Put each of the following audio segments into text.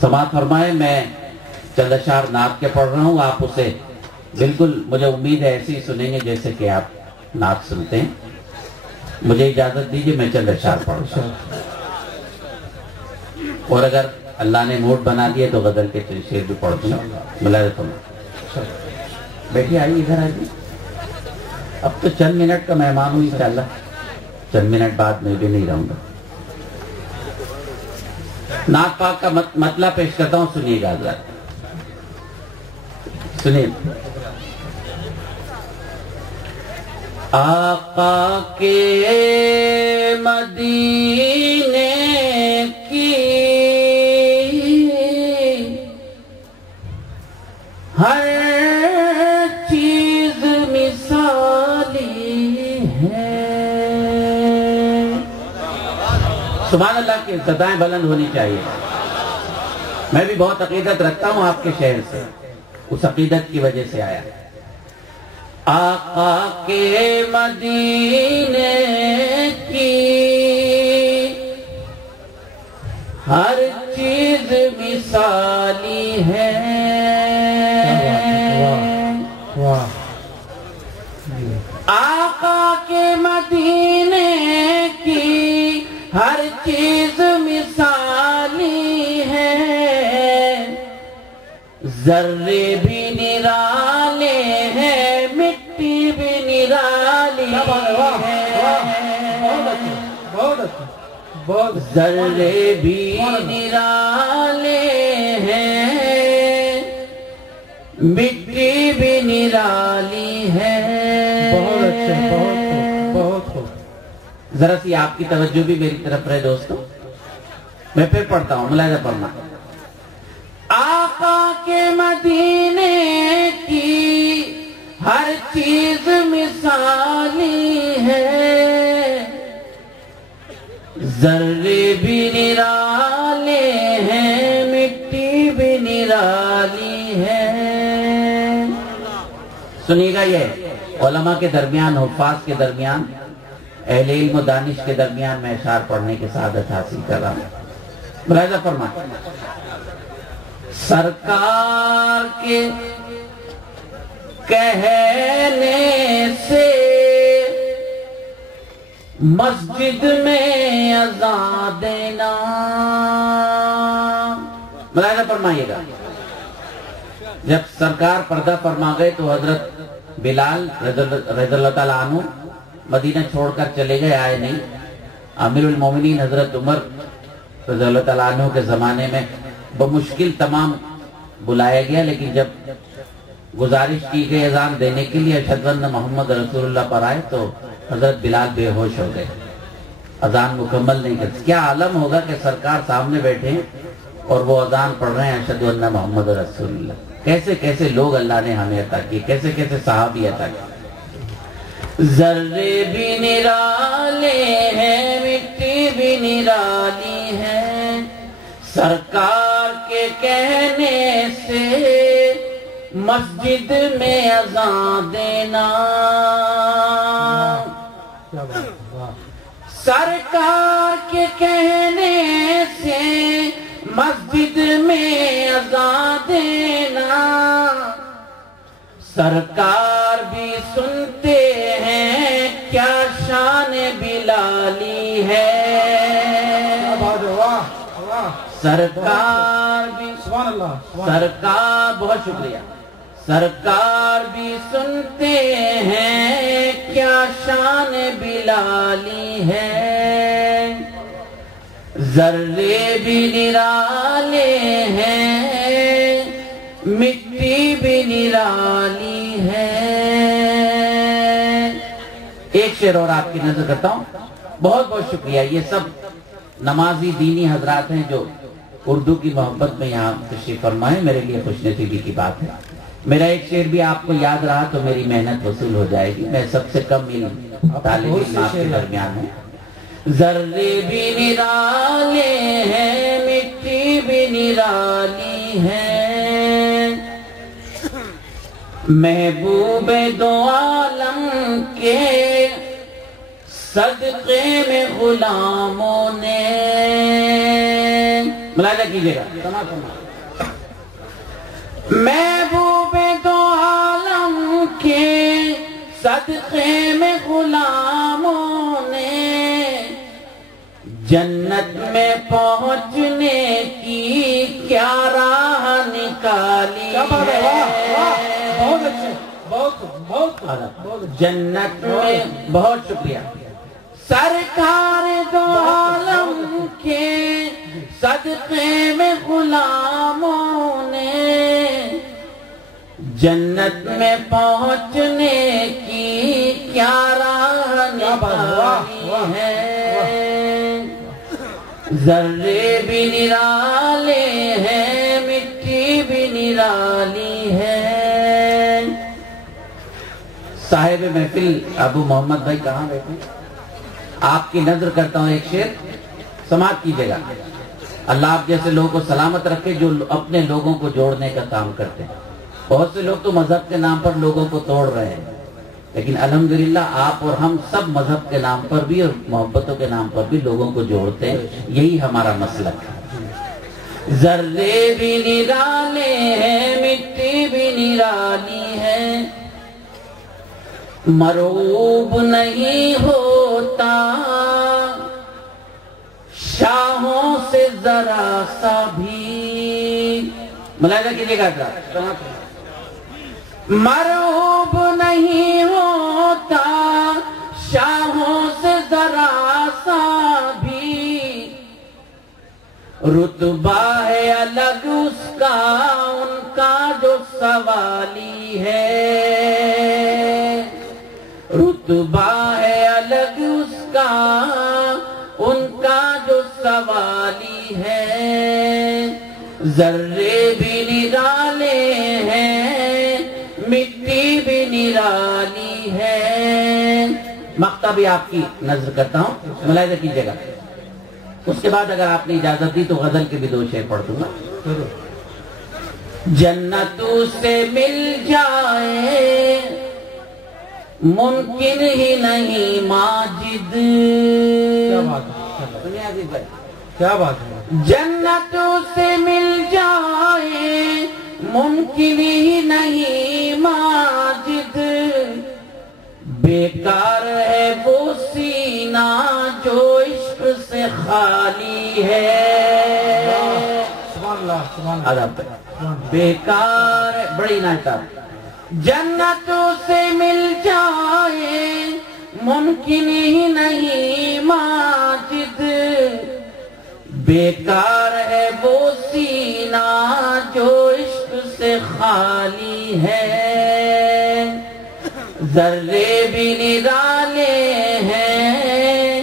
سماعت فرمائے. میں چند اشعار نعت کے پڑھ رہا ہوں، آپ اسے بالکل مجھے امید ہے ایسے ہی سنیں گے جیسے کہ آپ نعت سنتے ہیں. مجھے اجازت دیجیے میں چند اشعار پڑھتا ہوں، اور اگر اللہ نے موڈ بنا دیا تو غزل کے شعر بھی پڑھ دوں. ملاحظہ فرمائیں. بیٹھیے، آئیے ادھر آئیے. اب تو چند منٹ کا مہمان ہوں انشاءاللہ، چند منٹ بعد میں بھی نہیں رہوں گا. نعت پاک کا مطلب پیش کرتا ہوں، سنیے گا حضرات، سنیے. آقا کے مدینے کی ہر چیز مثالی ہے. سبحان اللہ کی صدائیں بلند ہونی چاہیے. میں بھی بہت عقیدت رکھتا ہوں آپ کے شہر سے، اس عقیدت کی وجہ سے آیا. آقا کے مدینے کی ہر چیز مثالی ہے. آقا کے مدینے کی ہر چیز مثالی ہے. ذرے بھی نرالے ہیں، مٹی بھی نرالی ہے. ذرے بھی نرالے ہیں، مٹی بھی نرالی ہے. بہت اچھا، بہت خوب. ذرا سی آپ کی توجہ بھی میری طرف رہے دوستوں. میں پھر پڑھتا ہوں، ملاحظہ فرما. آقا کے مدینے کی ہر چیز مثالی ہے. ذرے بھی نرالے ہیں، مٹی بھی نرالی ہے. سنیے گا، یہ علماء کے درمیان، حفاظ کے درمیان، اہل علم و دانش کے درمیان میں اشعار پڑھنے کی سعادت حاصل کر رہا ہوں. ملاحظہ فرمائیں. سرکار کے کہنے سے مسجد میں اذان دینا. ملاحظہ فرمائیے گا. جب سرکار پردہ فرما گئے تو حضرت بلال رضی اللہ تعالیٰ عنہ مدینہ چھوڑ کر چلے گئے، آئے نہیں. امیر المومنین حضرت عمر رضی اللہ تعالیٰ عنہ کے زمانے میں بمشکل تمام بلایا گیا، لیکن جب گزارش کی گئی اذان دینے کے لیے اشہد ان محمد رسول اللہ پر آئے تو حضرت بلال بے ہوش ہو گئے، اذان مکمل نہیں کرتے. کیا عالم ہوگا کہ سرکار سامنے بیٹھے ہیں اور وہ اذان پڑھ رہے ہیں اشہد ان محمد رسول اللہ. کیسے کیسے لوگ اللہ نے ہمیں عطا کیے، کیسے کیسے صحابی عطا کیے. ذرے بھی نرالے ہیں، مٹی بھی نرالی ہے. سرکار کے کہنے سے مسجد میں اذان دینا. سرکار کے کہنے سے مسجد میں اذان دینا. سرکار بھی سنتے ہیں، کیا شان بلالی ہے. سرکار بھی، سرکار، بہت شکریہ. سرکار بھی سنتے ہیں، کیا شان بلالی ہے. ذرے بھی نرالے ہیں، مٹی بھی نرالی ہے. ایک شعر اور آپ کی نظر کرتا ہوں. بہت بہت شکریہ. یہ سب نمازی دینی حضرات ہیں جو اردو کی محبت میں یہاں تشریف فرمائے. میرے لیے خوش نصیبی کی بات ہے. میرا ایک شعر بھی آپ کو یاد رہا تو میری محنت وصول ہو جائے گی. میں سب سے کم علم طالب علم آپ کے درمیان ہوں. ذرے بھی نرالے ہیں، مٹی بھی نرالی ہے. محبوب دو عالم کے صدقے میں غلاموں نے. ملاحظہ کیجیے گا. محبوب دو عالم کے صدقے میں غلاموں نے جنت میں پہنچنے کی کیا راہ نکالی ہے. بہت اچھے، بہت جنت میں بہت شکریہ. سرکار دو عالم کے صدقے میں غلاموں نے جنت میں پہنچنے کی کیا راہ نکالی ہے. ذرے بھی نرالے ہیں، مٹی بھی نرالی ہے. صاحب محفل ابو محمد بھائی کہاں بیٹھے؟ آپ کی نظر کرتا ہوں ایک شعر سماعت کیجیے گا. اللہ آپ جیسے لوگوں کو سلامت رکھے جو اپنے لوگوں کو جوڑنے کا کام کرتے ہیں. بہت سے لوگ تو مذہب کے نام پر لوگوں کو توڑ رہے ہیں، لیکن الحمدللہ آپ اور ہم سب مذہب کے نام پر بھی اور محبتوں کے نام پر بھی لوگوں کو جوڑتے ہیں. یہی ہمارا مسلک ہے. ذرے بھی نرالے ہیں، مٹی بھی نرالی ہے. مروب نہیں ہوتا شاہوں سے ذرا سا بھی. ملاحظہ کیجیے گا. مروب نہیں ہوتا شاہوں سے ذرا سا بھی. رتبہ ہے الگ اس کا، ان کا جو سوالی ہے. رتبہ ہے الگ اس کا، ان کا جو سوالی ہے. ذرے بھی نرالے ہیں، مٹی بھی نرالی ہے. مقطع بھی آپ کی نظر کرتا ہوں، ملاحظہ کیجیے گا. اس کے بعد اگر آپ نے اجازت دی تو غزل کے بھی 2 شعر پڑھ دوں گا. جنتوں سے مل جائے ممکن ہی نہیں ماجد. کیا بات ہے. جنتوں سے مل جائے ممکن ہی نہیں ماجد. بیکار ہے وہ سینہ جو عشق سے خالی ہے. سبحان اللہ. بیکار ہے. بڑی نعت. جنتوں سے مل جائے ممکن ہی نہیں ماجد. بیکار ہے وہ سینہ جو عشق سے خالی ہے. ذرے بھی نرالے ہیں،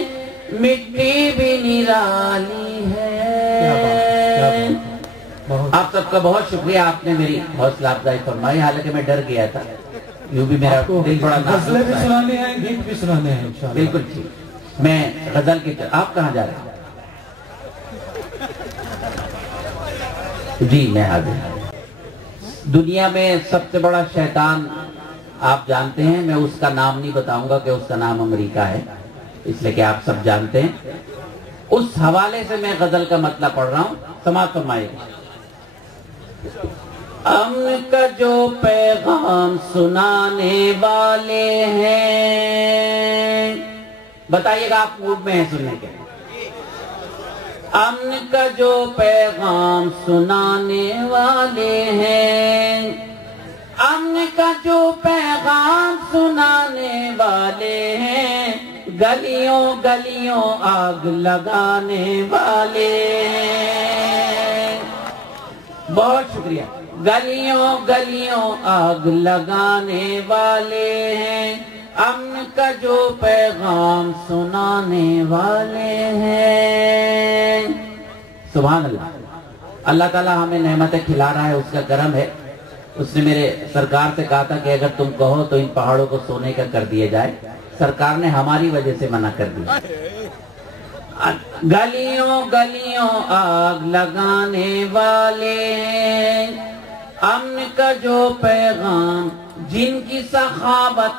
مٹی بھی نرالی ہے. آپ سب کا بہت شکریہ. آپ نے میری حوصلہ افزائی فرمائی، حالانکہ میں ڈر گیا تھا. یوں بھی میرا دل بڑا غزلیں بھی سنانے ہیں، گیت بھی سنانے ہیں انشاءاللہ. بالکل ٹھیک. میں غزل کی آپ کہاں جا رہے ہیں؟ جی میں حاضر. دنیا میں سب سے بڑا شیطان آپ جانتے ہیں. میں اس کا نام نہیں بتاؤں گا کہ اس کا نام امریکہ ہے، اس لیے کہ آپ سب جانتے ہیں. اس حوالے سے میں غزل کا مطلب پڑھ رہا ہوں. سماعت فرمائیے. امن کا جو پیغام سنانے والے ہیں، بتائیے گا آپ موڈ میں ہیں سننے کے. امن کا جو پیغام سنانے والے ہیں، امن کا جو پیغام سنانے والے ہیں. گلیوں گلیوں آگ لگانے والے ہیں. بہت شکریہ. گلیوں گلیوں آگ لگانے والے ہیں، امن کا جو پیغام سنانے والے ہیں. سبحان اللہ. اللہ تعالیٰ ہمیں نعمتیں کھلا رہا ہے، اس کا کرم ہے. اس نے میرے سرکار سے کہا تھا کہ اگر تم کہو تو ان پہاڑوں کو سونے کا کر دیا جائے. سرکار نے ہماری وجہ سے منع کر دیا. گلیوں گلیوں آگ لگانے والے ہیں، امن کا جو پیغام جن کی سخاوت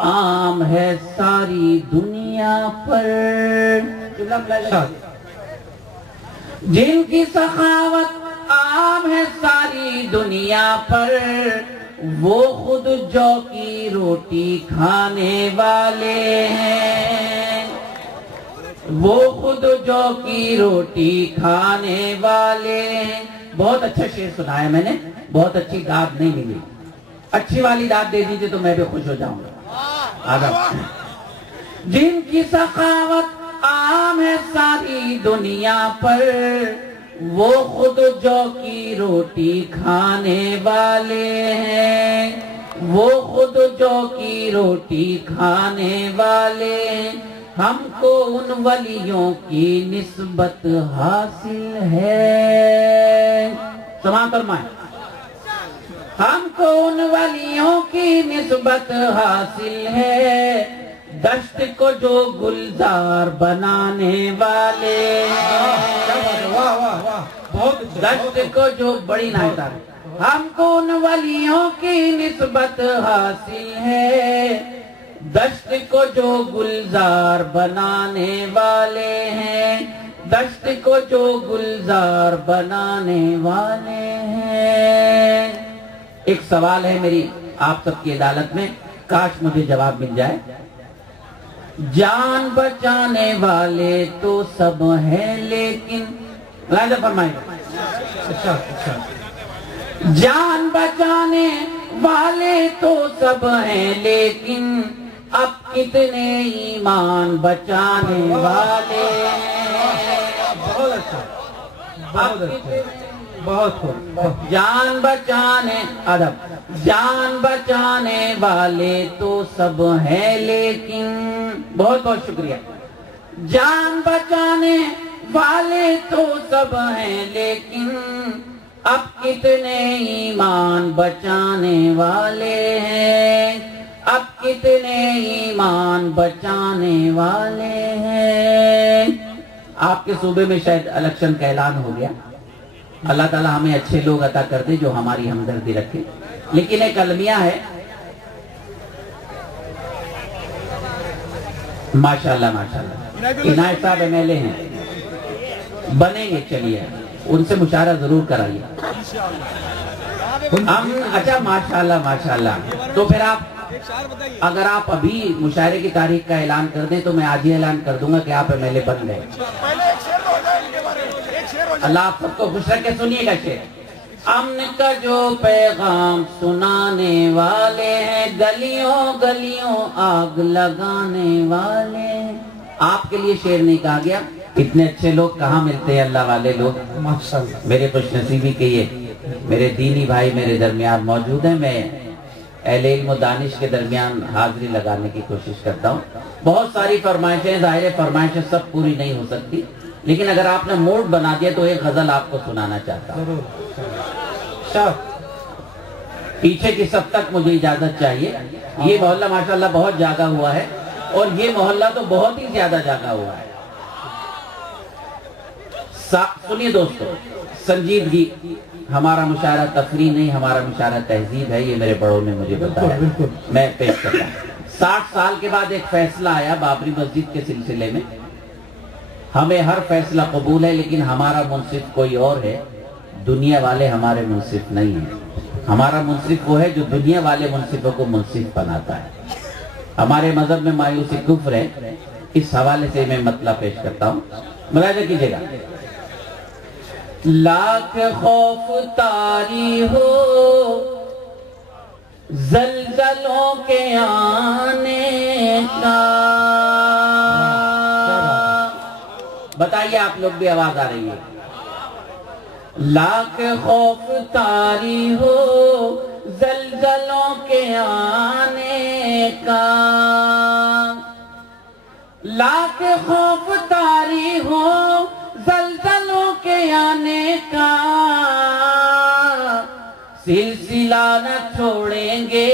عام ہے ساری دنیا پر. جن کی سخاوت عام ہے ساری دنیا پر، وہ خود جو کی روٹی کھانے والے ہیں، وہ خود جو کی روٹی کھانے والے ہیں۔ بہت اچھا شعر سنا ہے میں نے، بہت اچھی داد نہیں ملی، اچھی والی داد دے دیجئے تو میں بھی خوش ہو جاؤں گا۔ آدم جن کی سخاوت عام ہے ساری دنیا پر، وہ خود جو کی روٹی کھانے والے ہیں، وہ خود جو کی روٹی کھانے والے ہیں۔ ہم کو ان ولیوں کی نسبت حاصل ہے، سماعت فرمائیں، ہم کو ان ولیوں کی نسبت حاصل ہے، دشت کو جو گلزار بنانے والے ہیں، دشت کو جو بڑی نائتار، ہم کو ان ولیوں کی نسبت حاصل ہے، دشت کو جو گلزار بنانے والے ہیں، دشت کو جو گلزار بنانے والے ہیں۔ ایک سوال ہے میری آپ سب کی عدالت میں، کاش مجھے جواب مل جائے۔ جان بچانے والے تو سب ہیں لیکن، راجہ فرمائیں، جان بچانے والے تو سب ہیں لیکن اب کتنے ایمان بچانے والے ہیں۔ بہت اچھا، بہت اچھا، بہت جان بچانے، ادب، جان بچانے والے تو سب ہیں لیکن، بہت بہت شکریہ، جان بچانے والے تو سب ہیں لیکن اب کتنے ایمان بچانے والے ہیں، اب کتنے ایمان بچانے والے ہیں۔ آپ کے صوبے میں شاید الیکشن کا اعلان ہو گیا، اللہ تعالیٰ ہمیں اچھے لوگ عطا کر دے جو ہماری ہمدردی رکھے، لیکن ایک المیہ ہے، ماشاءاللہ ماشاءاللہ، عنایت صاحب MLA ہیں، بنیں گے، چلیے ان سے مشاورہ ضرور کرائیے۔ اچھا ماشاءاللہ ماشاءاللہ، تو پھر آپ اگر آپ ابھی مشاعرے کی تاریخ کا اعلان کر دیں تو میں آج ہی اعلان کر دوں گا کہ آپ MLA بن گئے۔ اللہ آپ سب کو خوش رکھے، سنیے گا شعر۔ امن کا جو پیغام سنانے والے ہیں، گلیوں گلیوں آگ لگانے والے ہیں۔ آپ کے لیے شعر نہیں کہا گیا، اتنے اچھے لوگ کہاں ملتے ہیں، اللہ والے لوگ، میرے خوش نصیبی کے یہ میرے دینی بھائی میرے درمیان موجود ہیں۔ میں اہل علم و دانش کے درمیان حاضری لگانے کی کوشش کرتا ہوں۔ بہت ساری فرمائشیں، ظاہر فرمائشیں سب پوری نہیں ہو سکتی، لیکن اگر آپ نے موڈ بنا دیا تو ایک غزل آپ کو سنانا چاہتا ہوں۔ پیچھے کی سب تک مجھے اجازت چاہیے، یہ محلہ ماشاءاللہ بہت جاگا ہوا ہے، اور یہ محلہ تو بہت ہی زیادہ جاگا ہوا ہے۔ سنیے دوستو، سنجیدگی، ہمارا مشاعرہ تفریح نہیں، ہمارا مشاعرہ تہذیب ہے، یہ میرے بڑوں نے مجھے بتایا، میں پیش کرتا ہوں۔ 60 سال کے بعد ایک فیصلہ آیا بابری مسجد کے سلسلے میں، ہمیں ہر فیصلہ قبول ہے، لیکن ہمارا منصف کوئی اور ہے، دنیا والے ہمارے منصف نہیں ہیں۔ ہمارا منصف وہ ہے جو دنیا والے منصفوں کو منصف بناتا ہے۔ ہمارے مذہب میں مایوسی کفر ہے، اس حوالے سے میں مطلب پیش کرتا ہوں، ملاحظہ کیجئے گا۔ لاکھ خوف طاری ہو زلزلوں کے آنے کا، بتائیے آپ لوگ بھی آواز آ رہی ہے۔ لاکھ خوف طاری ہو زلزلوں کے آنے کا، لاکھ خوف طاری ہو زلزلوں کے آنے کا، سلسلہ نہ چھوڑیں گے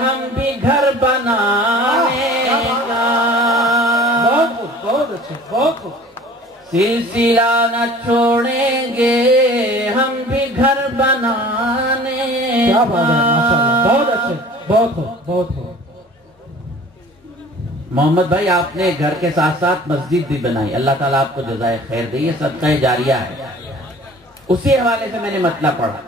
ہم بھی گھر بنانے کا، بہت اچھا، بہت سلسلہ نہ چھوڑیں گے ہم بھی گھر بنانے کا۔ بہت اچھے، بہت محمد بھائی، آپ نے گھر کے ساتھ ساتھ مسجد بھی بنائی، اللہ تعالیٰ آپ کو جزائے خیر دے، یہ صدقہ جاریہ ہے۔ اسی حوالے سے میں نے مطلب پڑھا.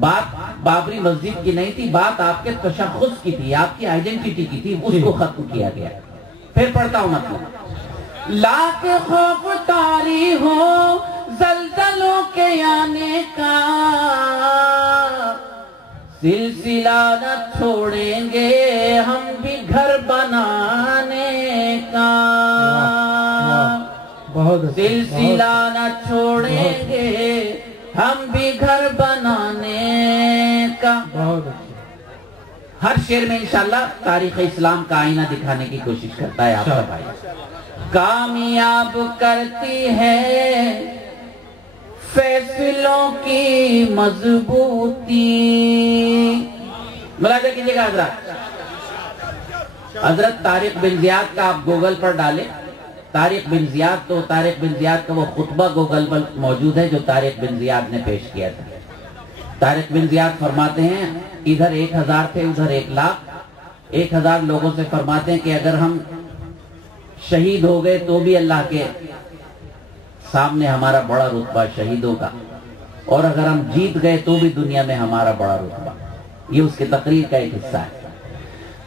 بات بابری مسجد کی نہیں تھی، بات آپ کے تشخص کی تھی، آپ کی آئیڈینٹیٹی کی تھی، اس کو ختم کیا گیا. پھر پڑھتا ہوں مطلب. لاکھ خوف طاری ہو زلزلوں کے آنے کا، سلسلہ نہ چھوڑیں گے ہم بھی گھر بنانے کا. سلسلہ نہ چھوڑیں گے ہم بھی گھر بنانے کا. ہر شعر میں انشاءاللہ تاریخ اسلام کا آئینہ دکھانے کی کوشش کرتا ہے آپ کا بھائی. کامیاب کرتی ہے فیصلوں کی مضبوطی. ملاحظہ کیجیے گا حضرات، حضرت طارق بن زیاد کا آپ گوگل پر ڈالیں، طارق بن زیاد، تو طارق بن زیاد کا وہ خطبہ گوگل پر موجود ہے جو طارق بن زیاد نے پیش کیا تھا. طارق بن زیاد فرماتے ہیں ادھر 1000 تھے ادھر 1,00,000، 1000 لوگوں سے فرماتے ہیں کہ اگر ہم شہید ہو گئے تو بھی اللہ کے سامنے ہمارا بڑا رتبہ شہیدوں کا، اور اگر ہم جیت گئے تو بھی دنیا میں ہمارا بڑا رتبہ. یہ اس کی تقریر کا ایک حصہ ہے.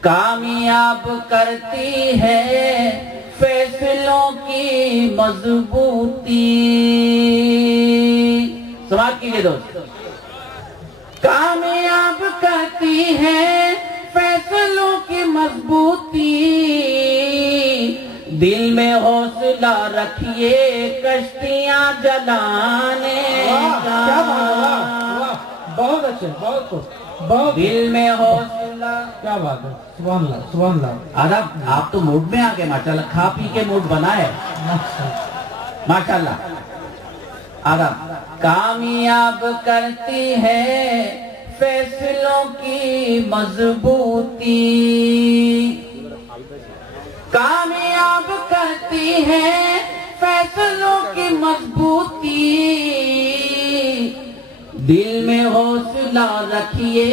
کامیاب کرتی ہے فیصلوں کی مضبوطی. سماعت کیجئے دوست. کامیاب کرتی ہے فیصلوں کی مضبوطی، دل میں حوصلہ رکھیے کشتیاں جلانے کا. بہت اچھے، بہت دل میں حوصلہ. کیا بات ہے، سبحان اللہ سبحان اللہ. آداب آپ تو موڈ میں آ گئے ماشاءاللہ، کھا پی کے موڈ بنا ہے ماشاءاللہ. آداب. کامیاب کرتی ہے فیصلوں کی مضبوطی، کامیاب کرتی ہے فیصلوں کی مضبوطی، دل میں حوصلہ رکھیے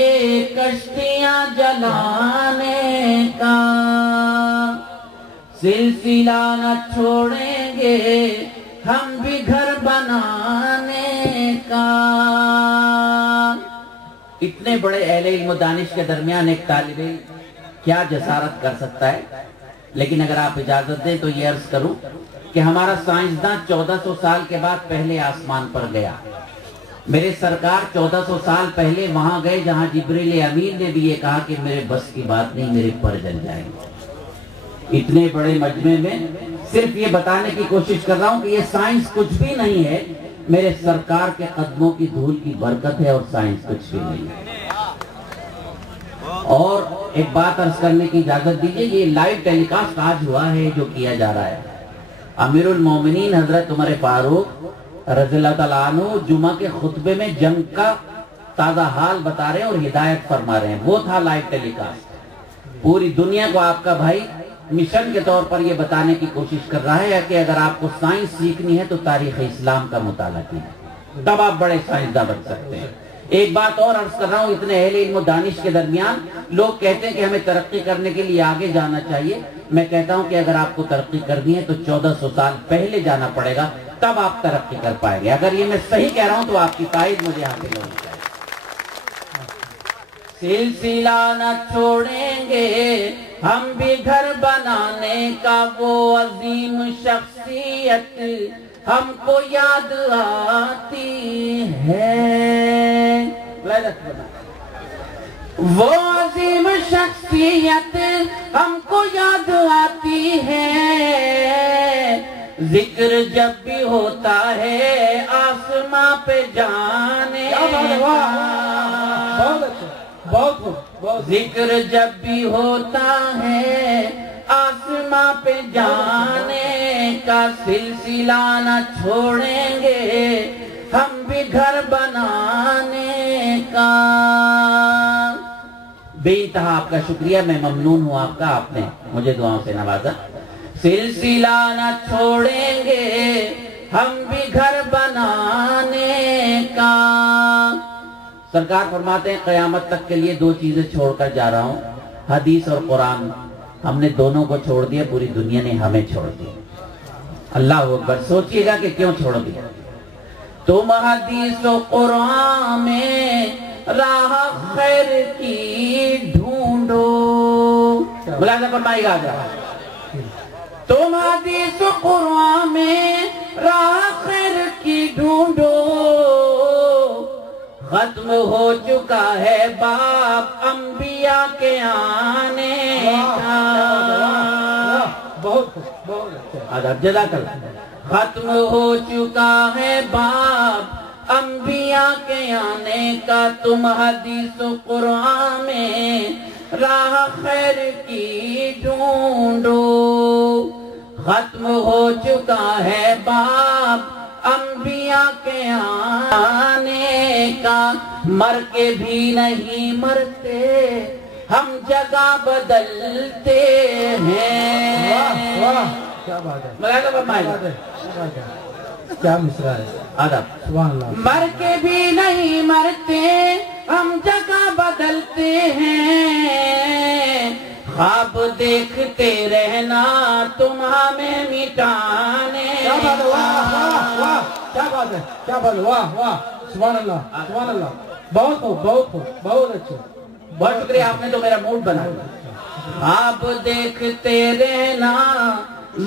کشتیاں جلانے کا، سلسلہ نہ چھوڑیں گے ہم بھی گھر بنانے کا. اتنے بڑے اہل علم و دانش کے درمیان ایک طالب علم کیا جسارت کر سکتا ہے. لیکن اگر آپ اجازت دیں تو یہ عرض کروں کہ ہمارا سائنسداں 1400 سال کے بعد پہلے آسمان پر گیا. میرے سرکار 1400 سال پہلے وہاں گئے جہاں جبریل امین نے بھی یہ کہا کہ میرے بس کی بات نہیں، میرے پر جل جائیں گے. اتنے بڑے مجمع میں صرف یہ بتانے کی کوشش کر رہا ہوں کہ یہ سائنس کچھ بھی نہیں ہے، میرے سرکار کے قدموں کی دھول کی برکت ہے، اور سائنس کچھ بھی نہیں ہے. اور ایک بات عرض کرنے کی اجازت دیجیے، یہ لائیو ٹیلی کاسٹ آج ہوا ہے جو کیا جا رہا ہے. امیر المومنین حضرت عمر فاروق رضی اللہ تعالیٰ عنہ جمعہ کے خطبے میں جنگ کا تازہ حال بتا رہے ہیں اور ہدایت فرما رہے ہیں. وہ تھا لائیو ٹیلی کاسٹ. پوری دنیا کو آپ کا بھائی مشن کے طور پر یہ بتانے کی کوشش کر رہا ہے کہ اگر آپ کو سائنس سیکھنی ہے تو تاریخ اسلام کا مطالعہ کیجیے، تب آپ بڑے سائنسداں بن سکتے ہیں. ایک بات اور عرض کر رہا ہوں، اتنے اہل علم و دانش کے درمیان لوگ کہتے ہیں کہ ہمیں ترقی کرنے کے لیے آگے جانا چاہیے. میں کہتا ہوں کہ اگر آپ کو ترقی کرنی ہے تو 1400 سال پہلے جانا پڑے گا، تب آپ ترقی کر پائیں گے. اگر یہ میں صحیح کہہ رہا ہوں تو آپ کی تائید مجھے حاصل ہونی چاہیے. سلسلہ نہ چھوڑیں گے ہم بھی گھر بنانے کا، وہ عظیم شخصیت ہم کو یاد آتی ہے. وہ عظیم شخصیت ہم کو یاد آتی ہے، ذکر جب بھی ہوتا ہے آسماں پہ جانے کا، ذکر جب بھی ہوتا ہے آسماں پہ جانے کا، سلسلہ نہ چھوڑیں گے ہم بھی گھر بنانے کا. بے انتہا آپ کا شکریہ، میں ممنون ہوں آپ کا، آپ نے مجھے دعاؤں سے نوازا. سلسلہ نہ چھوڑیں گے ہم بھی گھر بنانے کا. سرکار فرماتے ہیں قیامت تک کے لیے 2 چیزیں چھوڑ کر جا رہا ہوں، حدیث اور قرآن. ہم نے دونوں کو چھوڑ دیا، پوری دنیا نے ہمیں چھوڑ دیا. اللہ اکبر. سوچئے گا کہ کیوں چھوڑ دیا. تم حدیث و قرآن میں راہ خیر کی ڈھونڈو. ملاحظہ فرمائے گا آجا. تم حدیث و قرآن میں راہ خیر کی ڈھونڈو. ختم ہو چکا ہے باب انبیاء کے آنے کا. بہت اچھا. آداب جزاک اللہ. ختم ہو چکا ہے باب انبیاء کے آنے کا. تم حدیث و قرآن میں راہ خیر کی ڈھونڈو. ختم ہو چکا ہے باب انبیاء کے آنے کا. مر کے بھی نہیں مرتے ہم جگہ بدلتے ہیں. کیا بات ہے. ملاحظہ فرمائے. کیا مصرع ہے. آداب. سبحان اللہ. مر کے بھی نہیں مرتے ہم جگہ بدلتے ہیں. خواب دیکھتے رہنا تم ہمیں مٹانے. کیا بات ہے. واہ واہ واہ. کیا بات ہے. کیا بات ہے. واہ واہ. سبحان اللہ. سبحان اللہ. بہت خوب بہت خوب بہت اچھے. بہت شکریہ. آپ نے تو میرا موڈ بنا دیا. خواب دیکھتے رہنا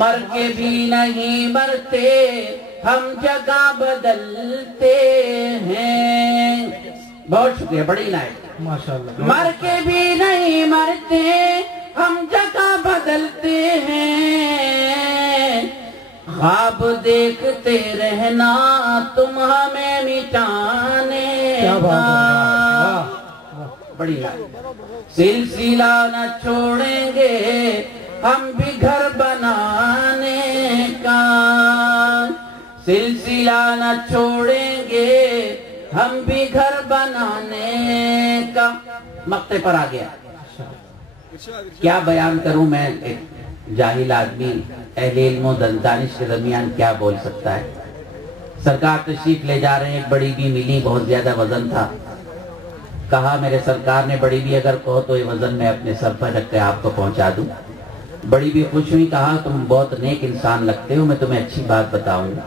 مر کے بھی نہیں مرتے ہم جگہ بدلتے ہیں. بہت شکریہ. بڑی عنایت. ماشاءاللہ. مر کے بھی نہیں مرتے ہم جگہ بدلتے ہیں. خواب دیکھتے رہنا تم ہمیں مٹانے کیا بات ہے. کا. بڑی سلسلہ نہ چھوڑیں گے ہم بھی گھر بنانے کا. سلسلہ نہ چھوڑیں گے ہم بھی گھر بنانے کا. مقطع پر آ گیا. کیا بیان کروں میں. ایک جاہل آدمی اہل علم و دانش کے درمیان کیا بول سکتا ہے. سرکار تشریف لے جا رہے ہیں. ایک بڑی بھی ملی. بہت زیادہ وزن تھا. کہا میرے سرکار نے بڑی بھی اگر کہو تو یہ وزن میں اپنے سر پر رکھ کے آپ کو پہنچا دوں. بڑی بھی خوش ہوئی. کہا تم بہت نیک انسان لگتے ہو. میں تمہیں اچھی بات بتاؤں گا.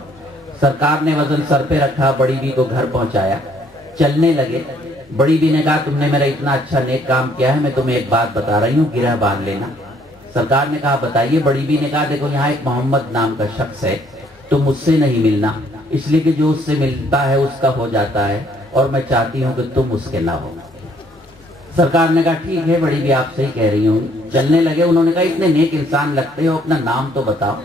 سرکار نے وزن سر پہ رکھا. بڑی بھی کو گھر پہنچایا. چلنے لگے. بڑی بھی نے کہا تم نے میرا اتنا اچھا نیک کام کیا ہے. میں تمہیں ایک بات بتا رہی ہوں. گرہ باندھ لینا. سرکار نے کہا بتائیے. بڑی بھی نے کہا دیکھو یہاں ایک محمد نام کا شخص ہے. تم مجھ سے نہیں ملنا. اس لیے کہ جو اس سے ملتا ہے اس کا ہو جاتا ہے. اور میں چاہتی ہوں کہ تم اس کے نہ ہو. سرکار نے کہا ٹھیک ہے بڑی بھی آپ صحیح کہہ رہی ہوں. چلنے لگے. انہوں نے کہا اتنے نیک انسان لگتے ہو اپنا نام تو بتاؤ.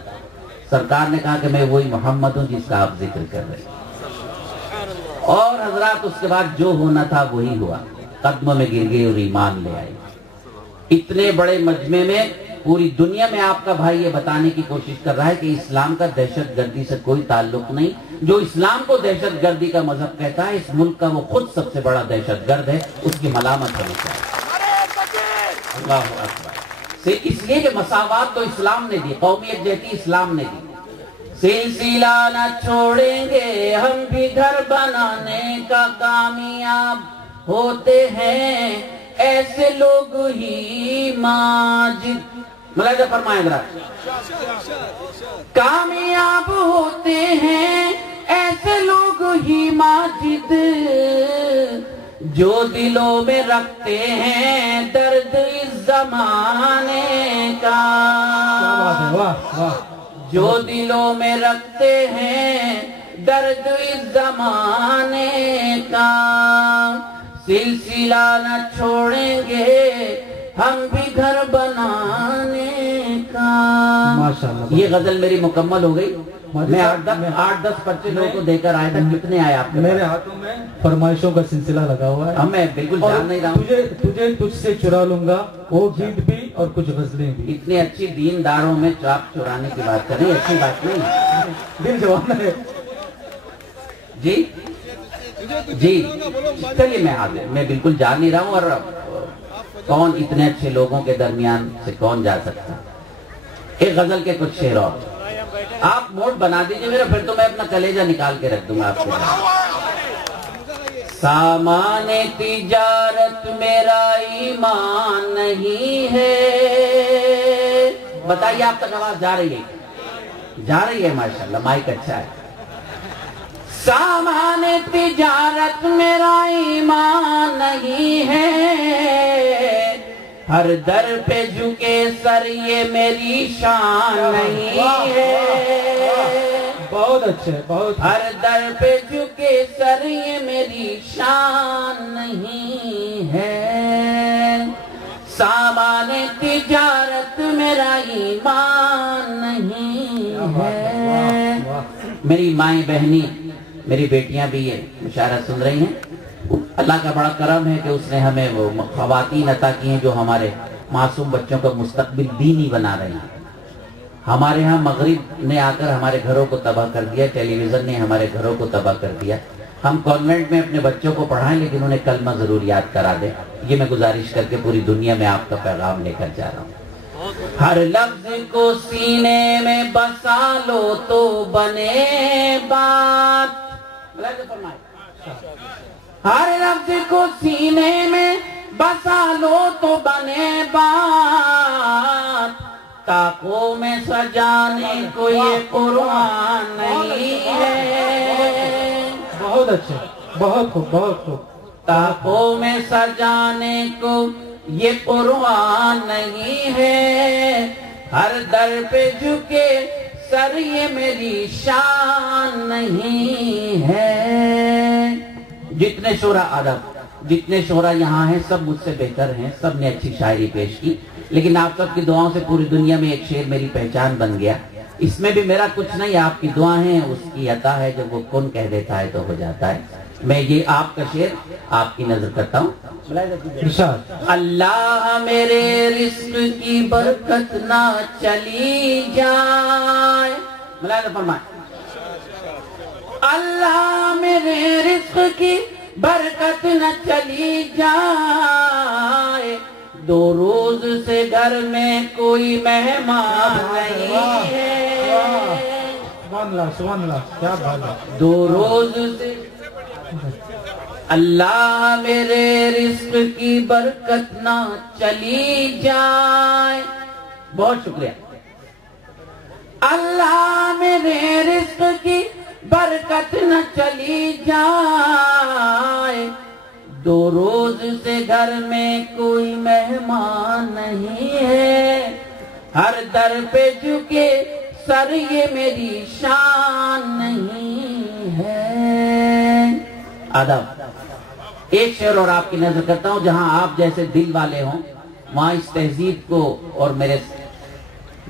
سرکار نے کہا کہ میں وہی محمد ہوں جس کا آپ ذکر کر رہے ہیں. اور حضرات اس کے بعد جو ہونا تھا وہی ہوا. قدموں میں گر گئے اور ایمان لے آئے. اتنے بڑے مجمع میں پوری دنیا میں آپ کا بھائی یہ بتانے کی کوشش کر رہا ہے کہ اسلام کا دہشت گردی سے کوئی تعلق نہیں. جو اسلام کو دہشت گردی کا مذہب کہتا ہے اس ملک کا وہ خود سب سے بڑا دہشت گرد ہے. اس کی ملامت ہونی چاہیے. اللہ اکبر. اس لیے کہ مساوات تو اسلام نے دی. قومیت جیتی اسلام نے دی. سلسلہ نہ چھوڑیں گے ہم بھی گھر بنانے کا. کامیاب ہوتے ہیں ایسے لوگ ہی ماجد. ملاحظہ فرمائیں ذرا. کامیاب ہوتے ہیں ایسے لوگ ہی ماجد جو دلوں میں رکھتے ہیں درد اس زمانے کا. جو دلوں میں رکھتے ہیں درد اس زمانے کا. سلسلہ نہ چھوڑیں گے ہم بھی گھر بنانے کا. ماشاءاللہ. یہ غزل میری مکمل ہو گئی. میں 8-10 پرچے لوگوں کو دے کر آیا تھا. کتنے آئے آپ کے؟ میرے ہاتھوں میں فرمائشوں کا سلسلہ لگا ہوا ہے. میں بالکل جان نہیں رہا ہوں. تجھ سے چرا لوں گا وہ گیت بھی اور کچھ غزلیں بھی. اتنے اچھی دینداروں میں چاپ چرانے کی بات کریں اچھی بات نہیں. دل جوان ہے. جی جی چلیے میں بالکل جان نہیں رہا ہوں. اور کون اتنے اچھے لوگوں کے درمیان سے کون جا سکتا. ایک غزل کے کچھ شعر اور آپ موڈ بنا دیجئے میرا. پھر تو میں اپنا کلیجہ نکال کے رکھ دوں گا آپ کے. سامان تجارت میرا ایمان نہیں ہے. بتائیے آپ تک آواز جا رہی ہے؟ جا رہی ہے. ماشاءاللہ مائک اچھا ہے. سامان تجارت میرا ایمان نہیں ہے، ہر در پہ جھکے سر یہ میری شان نہیں ہے، بہت اچھے، بہت ہر در پہ جھکے سر یہ میری شان نہیں ہے، سامان تجارت میرا ایمان نہیں ہے۔ میری مائیں بہنی، میری بیٹیاں بھی یہ مشاعرہ سن رہی ہیں۔ اللہ کا بڑا کرم ہے کہ اس نے ہمیں وہ خواتین عطا کی ہیں جو ہمارے معصوم بچوں کا مستقبل دینی بنا رہی ہیں۔ ہمارے ہاں مغرب نے آ کر ہمارے گھروں کو تباہ کر دیا، ٹیلی ویژن نے ہمارے گھروں کو تباہ کر دیا۔ ہم کانوینٹ میں اپنے بچوں کو پڑھائیں لیکن انہیں کلمہ ضرور یاد کرا دیں۔ یہ میں گزارش کر کے پوری دنیا میں آپ کا پیغام لے کر جا رہا ہوں۔ ہر لفظ کو سینے میں بسا لو تو بنے بات، ہر لفظ کو سینے میں بسا لو تو بنے بات، طاقوں میں سجانے کو یہ قرآن نہیں ہے۔ بہت اچھے، بہت خوب، بہت خوب۔ طاقوں میں سجانے کو یہ قرآن نہیں ہے، ہر در پہ جھکے سر یہ میری شان نہیں ہے۔ جتنے شعراء ادب، جتنے شعراء یہاں ہیں سب مجھ سے بہتر ہیں، سب نے اچھی شاعری پیش کی، لیکن آپ سب کی دعاؤں سے پوری دنیا میں ایک شعر میری پہچان بن گیا۔ اس میں بھی میرا کچھ نہیں، آپ کی دعائیں ہیں، اس کی عطا ہے، جب وہ کن کہہ دیتا ہے تو ہو جاتا ہے۔ میں یہ آپ کا شعر آپ کی نظر کرتا ہوں۔ اللہ میرے رزق کی برکت نہ چلی جائے، ملاحظہ فرمائیں، اللہ میرے رزق کی برکت نہ چلی جائے، دو روز سے گھر میں کوئی مہمان نہیں ہے، سبحان اللہ، سبحان اللہ، کیا بات ہے۔ دو روز سے اللہ میرے رزق کی برکت نہ چلی جائے، بہت شکریہ۔ اللہ میرے رزق کی برکت نہ چلی جائے، دو روز سے گھر میں کوئی مہمان نہیں ہے، ہر در پہ جھکے سر یہ میری شان نہیں ہے۔ آداب، ایک شعر اور آپ کی نظر کرتا ہوں، جہاں آپ جیسے دل والے ہوں وہاں اس تہذیب کو اور میرے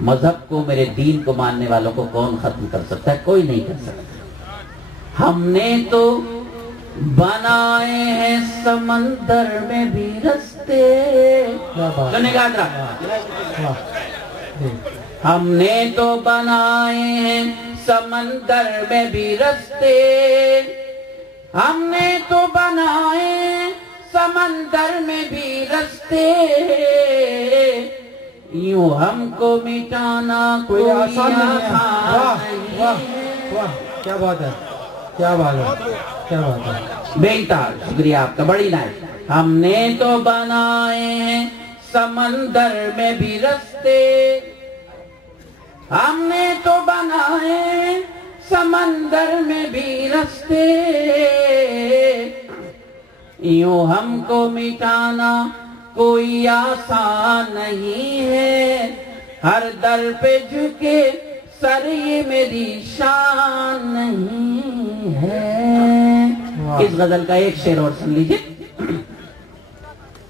مذہب کو، میرے دین کو ماننے والوں کو کون ختم کر سکتا ہے؟ کوئی نہیں کر سکتا۔ ہم نے تو بنائے ہیں سمندر میں بھی رستے، سنیں گا حضرات، ہم نے تو بنائے ہیں سمندر میں بھی رستے، ہم نے تو بنائے سمندر میں بھی رستے، یوں ہم کو مٹانا کوئی آسان نہیں ہے۔ کیا بات ہے، کیا بات ہے، کیا بات ہے۔ بیٹا شکریہ آپ کا، بڑی نائٹ۔ ہم نے تو بنائے ہیں سمندر میں بھی رستے، ہم نے تو بنائے سمندر میں بھی رستے، یوں ہم کو مٹانا کوئی آسان نہیں ہے، ہر در پہ جھکے سر یہ میری شان نہیں ہے۔ اس غزل کا ایک شعر اور سن لیجئے۔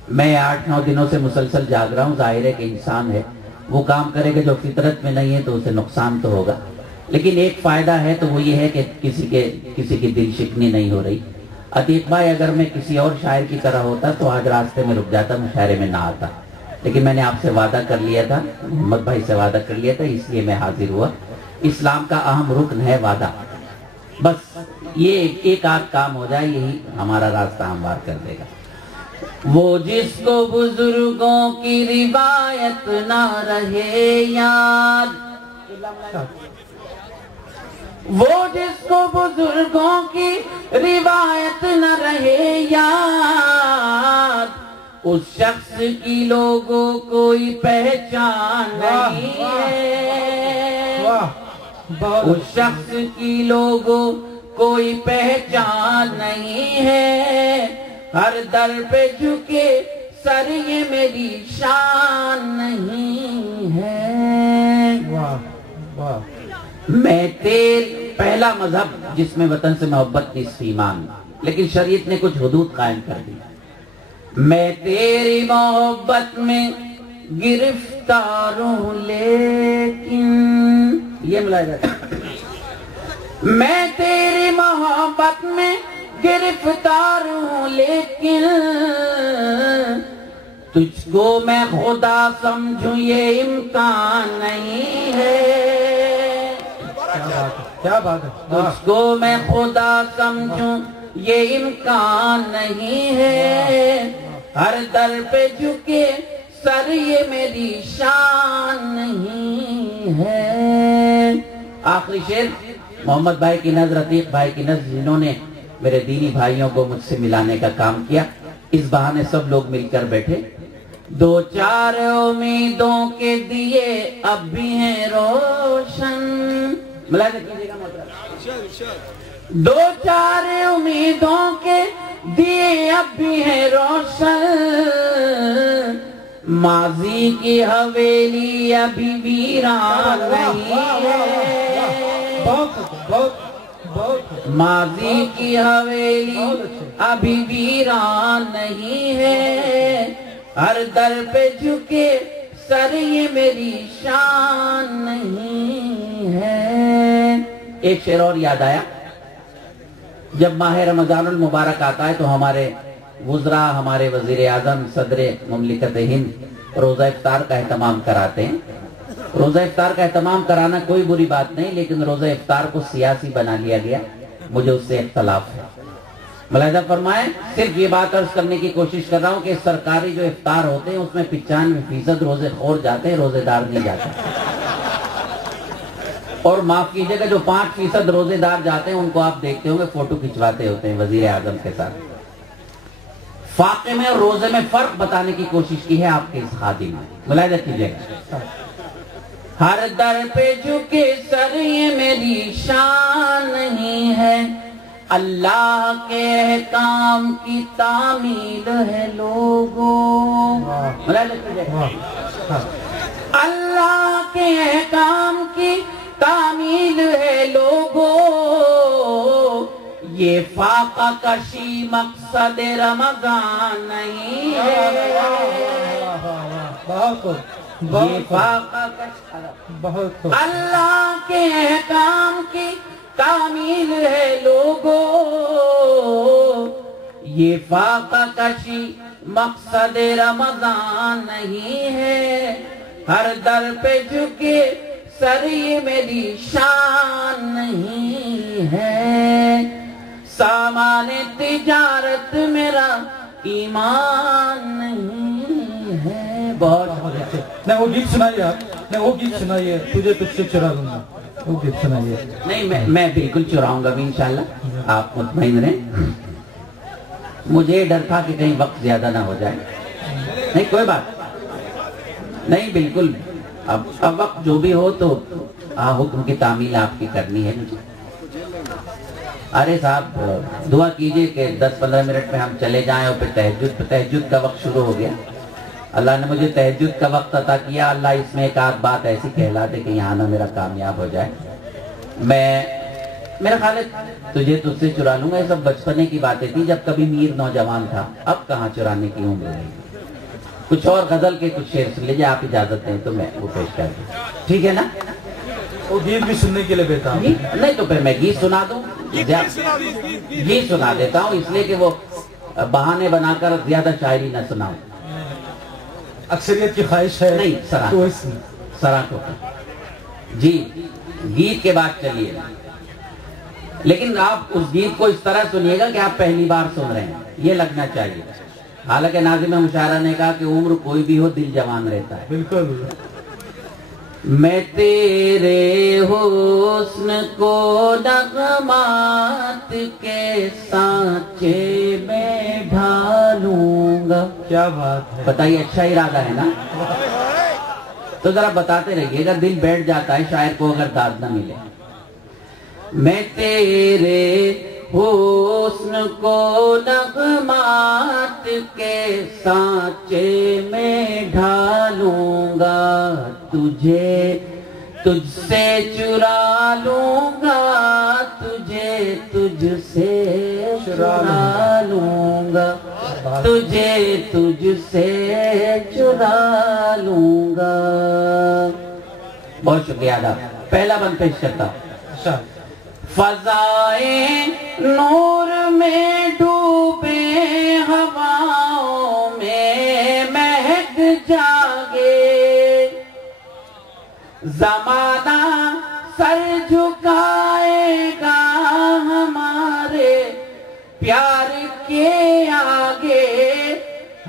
میں 8-9 دنوں سے مسلسل جاگ رہا ہوں، ظاہر ہے کہ انسان ہے، وہ کام کرے گا جو فطرت میں نہیں ہے تو اسے نقصان تو ہوگا، لیکن ایک فائدہ ہے تو وہ یہ ہے کہ کسی کی دل شکنی نہیں ہو رہی۔ عتیق بھائی اگر میں کسی اور شاعر کی طرح ہوتا تو آج راستے میں رک جاتا، مشاعرے میں نہ آتا، لیکن میں نے آپ سے وعدہ کر لیا تھا، محمد بھائی سے وعدہ کر لیا تھا، اس لیے میں حاضر ہوا۔ اسلام کا اہم رکن ہے وعدہ، بس یہ ایک آدھ کام ہو جائے یہی ہمارا راستہ ہموار کر دے گا۔ وہ جس کو بزرگوں کی روایت نہ رہے یاد، وہ جس کو بزرگوں کی روایت نہ رہے یاد، اس شخص کی لوگوں کوئی پہچان نہیں ہے، اس شخص کی لوگوں کوئی پہچان نہیں ہے، ہر در پہ جھکے سر یہ میری شان نہیں ہے۔ واہ واہ، میں پہلا مذہب جس میں وطن سے محبت کی ایمان، لیکن شریعت نے کچھ حدود قائم کر دی۔ میں تیری محبت میں گرفتار ہوں لیکن، یہ ملا جاتا ہے، میں تیری محبت میں گرفتار ہوں لیکن تجھ کو میں خدا سمجھوں یہ امکان نہیں ہے، کیا بات ہے، تجھ کو میں خدا سمجھوں یہ امکان نہیں ہے، ہر در پہ جھکے سر یہ میری شان نہیں ہے۔ آخری شعر محمد بھائی کی نظر، عتیق بھائی کی نظر، جنہوں نے میرے دینی بھائیوں کو مجھ سے ملانے کا کام کیا، اس بہانے سب لوگ مل کر بیٹھے۔ دو چار امیدوں کے دیے اب بھی ہیں روشن، ملاحظہ کیجیے گا محترم، دو چار امیدوں کے دیے اب بھی ہیں روشن، ماضی کی حویلی ابھی ویران نہیں ہے، ماضی کی حویلی ابھی ویران نہیں ہے، ہر در پہ جھکے سر یہ میری شان نہیں ہے۔ ایک شعر اور یاد آیا، جب ماہ رمضان المبارک آتا ہے تو ہمارے وزراء، ہمارے وزیر اعظم، صدر مملکت ہند روزہ افطار کا اہتمام کراتے ہیں۔ روزہ افطار کا اہتمام کرانا کوئی بری بات نہیں، لیکن روزہ افطار کو سیاسی بنا لیا گیا، مجھے اس سے اختلاف ہے۔ ملاحظہ فرمائیں، صرف یہ بات عرض کرنے کی کوشش کر رہا ہوں کہ سرکاری جو افطار ہوتے ہیں اس میں 95% روزے خور جاتے ہیں، روزے دار نہیں جاتے، اور معاف کیجئے گا جو 5% روزے دار جاتے ہیں ان کو آپ دیکھتے ہوں گے فوٹو کھنچواتے ہوتے ہیں وزیر اعظم کے ساتھ۔ فاقے میں اور روزے میں فرق بتانے کی کوشش کی ہے آپ کے اس خادم نے، ملاحظہ کیجئے گا، ہر در پہ جھکے سر یہ میری شان نہیں ہے، اللہ کے احکام کی تعمیل ہے لوگوں، اللہ کے احکام کی تعمیل ہے لوگوں، یہ فاقہ کشی مقصد رمضان نہیں ہے، یہ فاقہ کشی اللہ کے احکام کی تعمیل ہے لوگوں، یہ فاقہ کشی مقصد رمضان نہیں ہے، ہر در پہ جھکے سر یہ میری شان نہیں ہے، سامان تجارت میرا ایمان نہیں ہے۔ بہت اچھے، نہیں وہ گیت سنائیے آپ، نہیں وہ گیت سنائیے، تجھے تجھ سے چرا لوں گا، وہ گیت سنائیے۔ نہیں میں بالکل چراؤں گا بھی انشاءاللہ، آپ مطمئن رہیں، مجھے ڈر تھا کہ کہیں وقت زیادہ نہ ہو جائے، نہیں کوئی بات نہیں، بالکل اب وقت جو بھی ہو تو حکم کی تعمیل آپ کی کرنی ہے مجھے۔ ارے صاحب دعا کیجئے کہ 10-15 منٹ میں ہم چلے جائیں، اور پھر تہجد کا وقت شروع ہو گیا، اللہ نے مجھے تہجد کا وقت عطا کیا، اللہ اس میں ایک آدھ بات ایسی کہلا دے کہ یہاں نہ میرا کامیاب ہو جائے۔ میرا خیال ہے تجھ سے چرا لوں گا، یہ سب بچپنے کی باتیں تھی جب کبھی میر نوجوان تھا، اب کہاں چرانے کی عمر ہے۔ کچھ اور غزل کے کچھ شعر سن لیجیے، آپ اجازت دیں تو میں وہ پیش کر دوں، ٹھیک ہے نا؟ وہ گیت بھی سننے کے لیے بیٹھا ہوں، نہیں تو پھر میں گیت سنا دوں، گیت سنا دیتا ہوں، اس لیے کہ وہ بہانے بنا کر زیادہ شاعری نہ سناؤں، اکثریت کی خواہش ہے نہیں سرا کو جی گیت کے بعد چلیے، لیکن آپ اس گیت کو اس طرح سنیے گا کہ آپ پہلی بار سن رہے ہیں، یہ لگنا چاہیے۔ حالانکہ ناظم مشاعرہ نے کہا کہ عمر کوئی بھی ہو دل جوان رہتا ہے، بالکل۔ میں تیرے حسن کو نغمات کے سانچے میں ڈھالوں گا۔ کیا بات ہے، بتائیے اچھا ارادہ ہے نا؟ تو ذرا بتاتے رہیے گا، دل بیٹھ جاتا ہے شاعر کو اگر داد نہ ملے۔ میں تیرے حسن کو نغمات کے سانچے میں ڈھالوں گا، تجھے تجھ سے چرا لوں گا، تجھے تجھ سے چرا لوں گا، تجھے تجھ سے چرا لوں گا۔ بہت شکریہ آداب۔ پہلا بند پیش کرتا ہوں۔ فضائیں نور میں ڈوبے، ہواؤں میں مہک جاگے، زمانہ سر جھکائے گا ہمارے پیار کے آگے،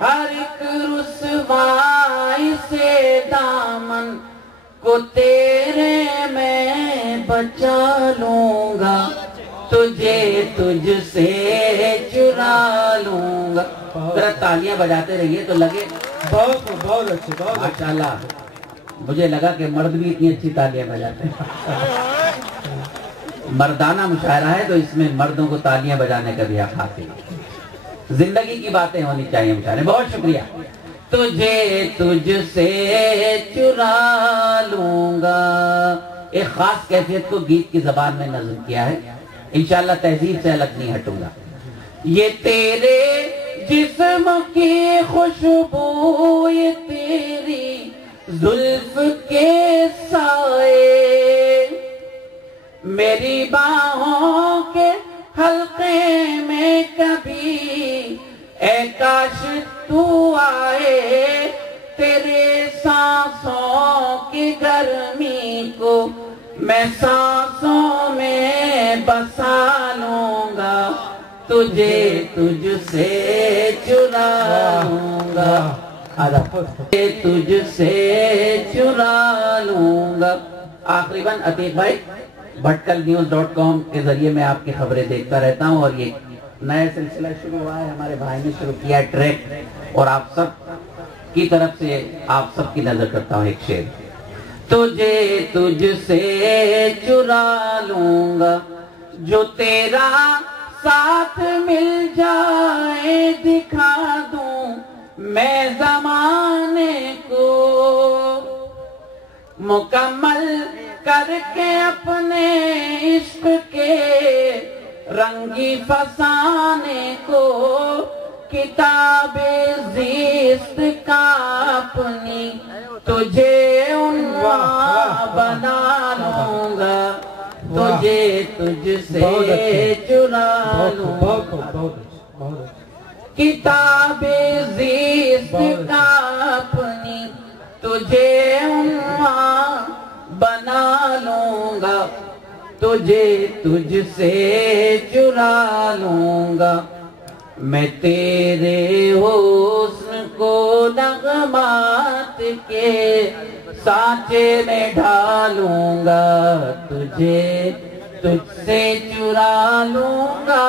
ہر ایک رسوائی سے دامن کو تیرے میں بچا لوں گا، تجھے تجھ سے چرا لوں گا۔ ذرا تالیاں بجاتے رہیے تو لگے بہت اچھے، بہت ماشاءاللہ۔ مجھے لگا کہ مرد بھی اتنی اچھی تالیاں بجاتے ہیں۔ مردانہ مشاعرہ ہے تو اس میں مردوں کو تالیاں بجانے کا بھی حق حاصل ہے۔ زندگی کی باتیں ہونی چاہیے مشاعرے۔ بہت شکریہ۔ تجھے تجھ سے چرا لوں گا، ایک خاص کیفیت کو گیت کی زبان میں نظم کیا ہے، انشاءاللہ تہذیب سے الگ نہیں ہٹوں گا۔ یہ تیرے جسم کی خوشبو، یہ تیری زلف کے سائے، میری باہوں کے حلقے میں کبھی اے کاش تو آئے، تیرے سانسوں کی گرمی کو میں سانسوں میں بسا لوں گا، تجھے تجھ سے چرا لوں گا، تجھ سے چرا لوں گا۔ آخری بند عتیق بھائی، bhatkalnews.com کے ذریعے میں آپ کی خبریں دیکھتا رہتا ہوں، اور یہ نیا سلسلہ شروع ہوا ہے، ہمارے بھائی نے شروع کیا ہے ٹریک، اور آپ سب کی طرف سے آپ سب کی نظر کرتا ہوں ایک شعر۔ تجھے تجھ سے چرا لوں گا، جو تیرا ساتھ مل جائے دکھا دوں میں زمانے کو، مکمل کر کے اپنے عشق کے رنگی فسانے کو، کتاب زیست کا اپنی تجھے عنوان بنا لوں گا، تجھے تجھ سے چرا لوں گا، کتاب زیست کا اپنی تجھے عنوان بنا لوں گا، تجھے تجھ سے چرا لوں گا، میں تیرے حسن کو نغمات کے سانچے میں ڈھالوں گا، تجھے تجھ سے چرا لوں گا،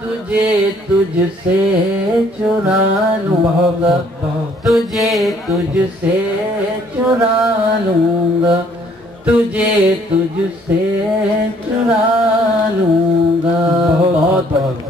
تجھے تجھ سے چرا لوں گا، تجھے تجھ سے چرا لوں گا، تجھے تجھ سے چرا لوں گا۔ بہت بہت